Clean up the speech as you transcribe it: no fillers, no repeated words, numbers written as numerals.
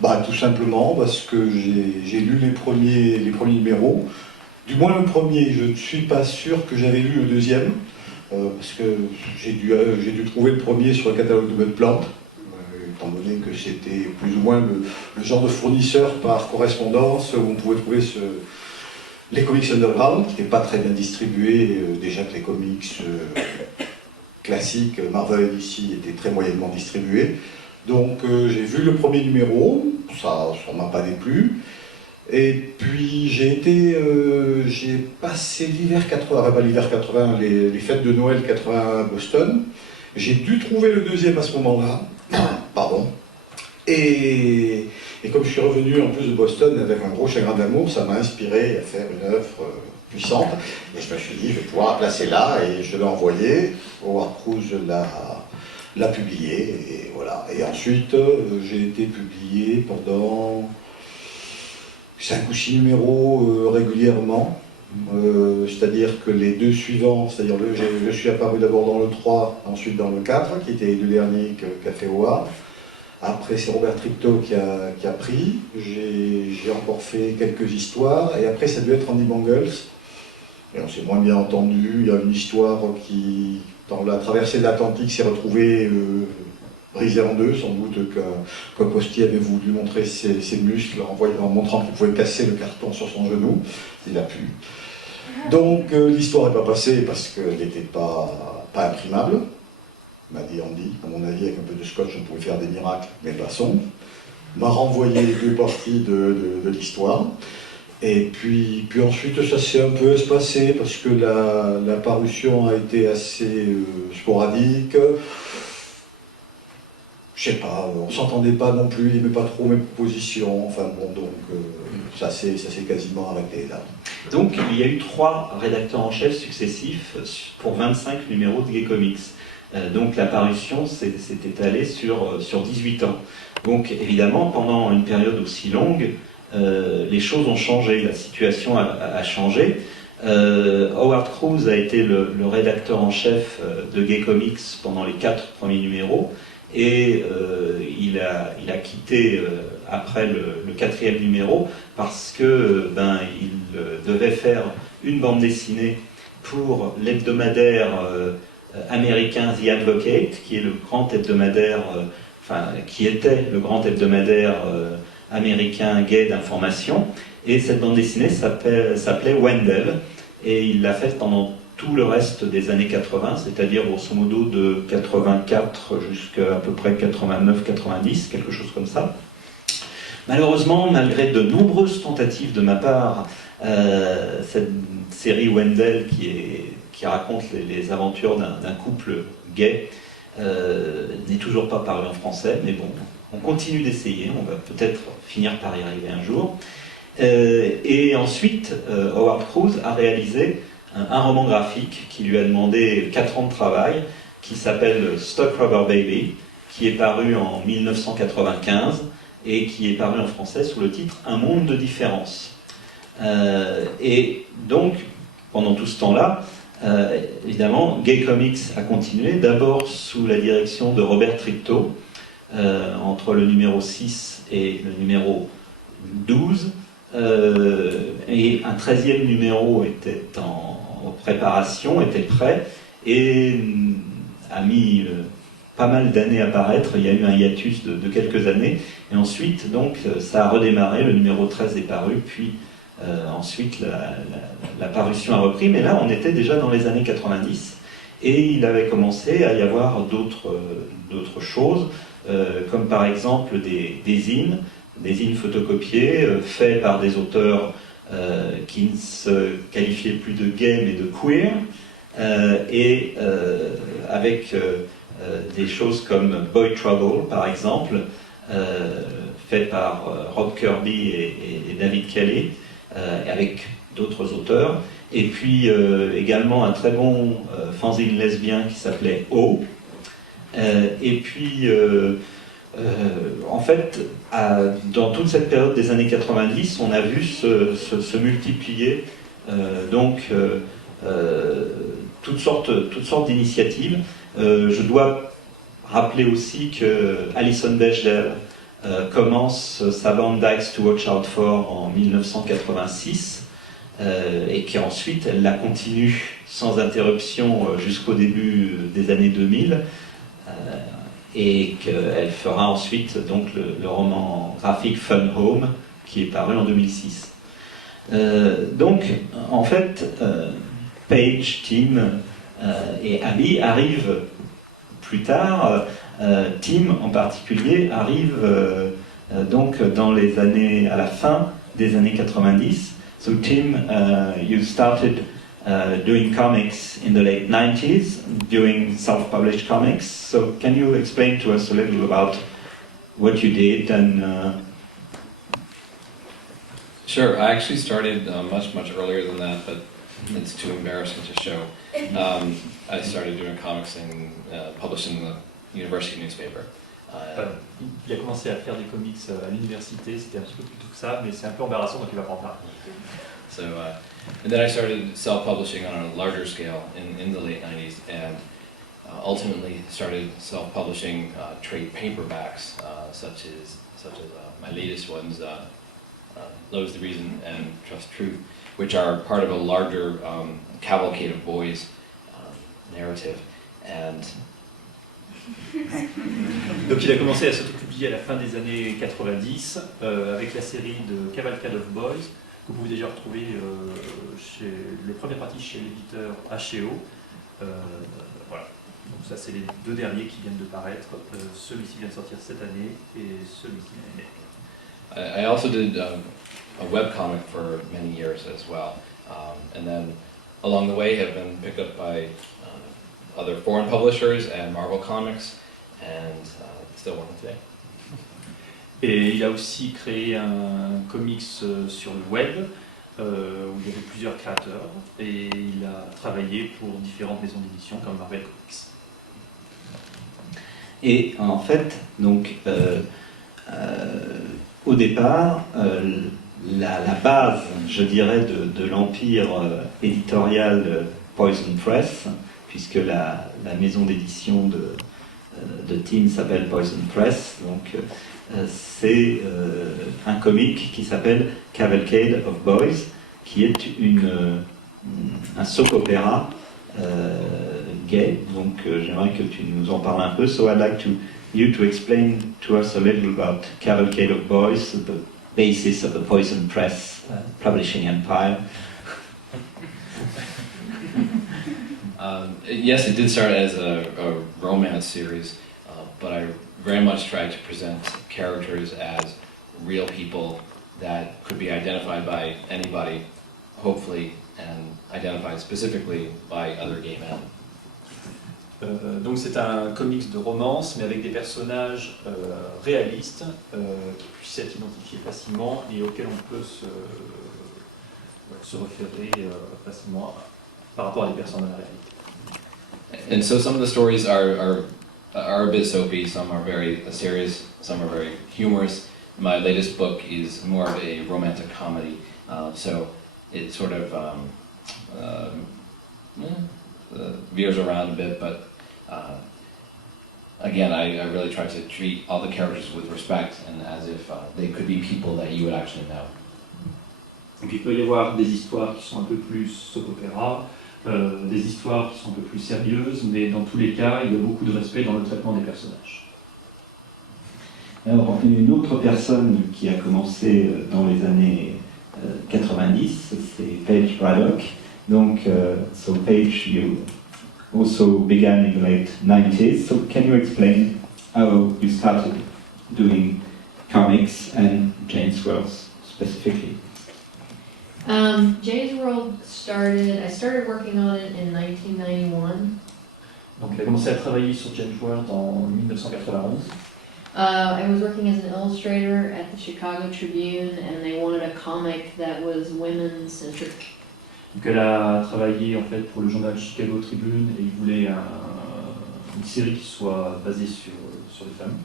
Bah, tout simplement parce que j'ai lu les premiers numéros. Du moins le premier, je ne suis pas sûr que j'avais lu le deuxième, parce que j'ai dû trouver le premier sur le catalogue de Bud Plant, étant donné que c'était plus ou moins le genre de fournisseur par correspondance où on pouvait trouver les comics underground, qui n'étaient pas très bien distribués, déjà que les comics classiques, Marvel et DC, étaient très moyennement distribués. Donc j'ai vu le premier numéro, ça ne m'a pas déplu. Et puis j'ai passé l'hiver 80, enfin pas l'hiver 80, les fêtes de Noël 80 à Boston. J'ai dû trouver le deuxième à ce moment-là, pardon. Et comme je suis revenu en plus de Boston avec un gros chagrin d'amour, ça m'a inspiré à faire une œuvre puissante. Et je me suis dit, je vais pouvoir la placer là, et je l'ai envoyé. Howard Cruz l'a publié, et voilà. Et ensuite, j'ai été publié pendant 5 ou 6 numéros régulièrement. C'est-à-dire que les deux suivants, c'est-à-dire je suis apparu d'abord dans le 3, ensuite dans le 4, qui étaient les deux derniers qu'a fait Howard. Après, c'est Robert Tricto qui a pris. J'ai encore fait quelques histoires, et après, ça a dû être Andy Mangels. Et on s'est moins bien entendu. Il y a une histoire qui, dans la traversée de l'Atlantique, s'est retrouvée brisée en deux, sans doute qu'un postier avait voulu montrer ses muscles en montrant qu'il pouvait casser le carton sur son genou. Il a pu. Donc l'histoire n'est pas passée parce qu'elle n'était pas imprimable. M'a dit Andy, à mon avis, avec un peu de scotch, on pouvait faire des miracles, mais passons. M'a renvoyé les deux parties de l'histoire. Et puis ensuite, ça s'est un peu espacé parce que la parution a été assez sporadique. Je sais pas, on s'entendait pas non plus, il n'aimait pas trop mes propositions, enfin bon, donc ça s'est quasiment arrêté là. Donc il y a eu 3 rédacteurs en chef successifs pour 25 numéros de Gay Comics. Donc la parution s'est étalée sur 18 ans. Donc évidemment, pendant une période aussi longue, les choses ont changé, la situation a changé. Howard Cruz a été le rédacteur en chef de Gay Comics pendant les 4 premiers numéros, et il a quitté après le 4e numéro parce que il devait faire une bande dessinée pour l'hebdomadaire américain The Advocate, qui est le grand hebdomadaire, qui était le grand hebdomadaire américain gay d'information, et cette bande dessinée s'appelait Wendell, et il l'a faite pendant tout le reste des années 80, c'est-à-dire grosso modo de 84 jusqu'à à peu près 89-90, quelque chose comme ça. Malheureusement, malgré de nombreuses tentatives de ma part, cette série Wendell qui raconte les aventures d'un couple gay n'est toujours pas parue en français, mais bon, on continue d'essayer, on va peut-être finir par y arriver un jour. Et ensuite, Howard Cruz a réalisé un roman graphique qui lui a demandé 4 ans de travail, qui s'appelle Stock Rubber Baby, qui est paru en 1995 et qui est paru en français sous le titre Un monde de différence. Et donc, pendant tout ce temps-là, évidemment, Gay Comics a continué, d'abord sous la direction de Robert Tricto, entre le numéro 6 et le numéro 12, et un 13e numéro était en préparation, était prêt, et a mis pas mal d'années à paraître. Il y a eu un hiatus de quelques années, et ensuite donc ça a redémarré, le numéro 13 est paru, puis ensuite la parution a repris, mais là on était déjà dans les années 90, et il avait commencé à y avoir d'autres choses, comme par exemple des zines photocopiés, faits par des auteurs qui ne se qualifiaient plus de gay mais de queer, et avec des choses comme Boy Trouble par exemple, fait par Rob Kirby et David Kelly, avec d'autres auteurs, et puis également un très bon fanzine lesbien qui s'appelait O, et puis en fait, dans toute cette période des années 90, on a vu se multiplier toutes sortes d'initiatives. Je dois rappeler aussi que Alison Bechdel commence sa bande Dykes to Watch Out For en 1986 et qui ensuite elle la continue sans interruption jusqu'au début des années 2000 et qu'elle fera ensuite donc le roman graphique Fun Home qui est paru en 2006. Donc en fait Paige, Tim et Abby arrivent plus tard. Tim en particulier arrive donc dans les années, à la fin des années 90. So Tim, you started doing comics in the late 90s, doing self-published comics. So can you explain to us a little about what you did and Sure, I actually started much earlier than that, but it's too embarrassing to show. I started doing comics and published in the university newspaper. Il a commencé à faire des comics à l'université, c'était un petit peu plus tôt que ça, mais c'est un peu embarrassant donc il va pas en parler. So, and then I started self-publishing on a larger scale in the late 90s, and ultimately started self-publishing trade paperbacks, such as my latest ones, Love is the Reason and Trust Truth, which are part of a larger Cavalcade of Boys narrative. And donc il a commencé à s'auto-publier à la fin des années 90 avec la série de Cavalcade of Boys, que vous pouvez déjà retrouver chez les premières parties chez l'éditeur HEO. Voilà. Donc ça c'est les deux derniers qui viennent de paraître. Celui-ci vient de sortir cette année et celui-ci l'année dernière. I also did a webcomic for many years as well, and then along the way have been picked up by other foreign publishers and Marvel Comics, and still one today. Et il a aussi créé un comics sur le web où il y avait plusieurs créateurs et il a travaillé pour différentes maisons d'édition comme Marvel Comics. Et en fait, donc, au départ, la base, je dirais, de l'empire éditorial Poison Press, puisque la maison d'édition de Tim s'appelle Poison Press, donc c'est un comic qui s'appelle Cavalcade of Boys, qui est un soap opéra gay. Donc j'aimerais que tu nous en parles un peu. So I'd like you to explain to us a little about Cavalcade of Boys, the basis of the Poison Press publishing empire. Yes, it did start as a romance series, but I very much tried to present characters as real people that could be identified by anybody, hopefully, and identified specifically by other gay men. Donc c'est un comics de romance, mais avec des personnages réalistes qui puissent être identifiés facilement et auxquels on peut se référer facilement par rapport à des personnes de la réalité. And so some of the stories are a bit soapy, some are very serious, some are very humorous. My latest book is more of a romantic comedy, so it sort of veers around a bit, but again, I really try to treat all the characters with respect and as if they could be people that you would actually know. Donc il peut y avoir des histoires qui sont un peu plus soap opéra, des histoires qui sont un peu plus sérieuses, mais dans tous les cas, il y a beaucoup de respect dans le traitement des personnages. Alors, une autre personne qui a commencé dans les années 90, c'est Paige Braddock. Donc, so Paige, you also began in the late 90s. So, can you explain how you started doing comics and Jane's World specifically? Jane's World I started working on it in 1991. Donc, il a commencé à travailler sur Jane's World en 1991. I was working as an illustrator at the Chicago Tribune, and they wanted a comic that was women-centric. Donc, elle a travaillé en fait pour le journal Chicago Tribune et il voulait une série qui soit basée sur les femmes.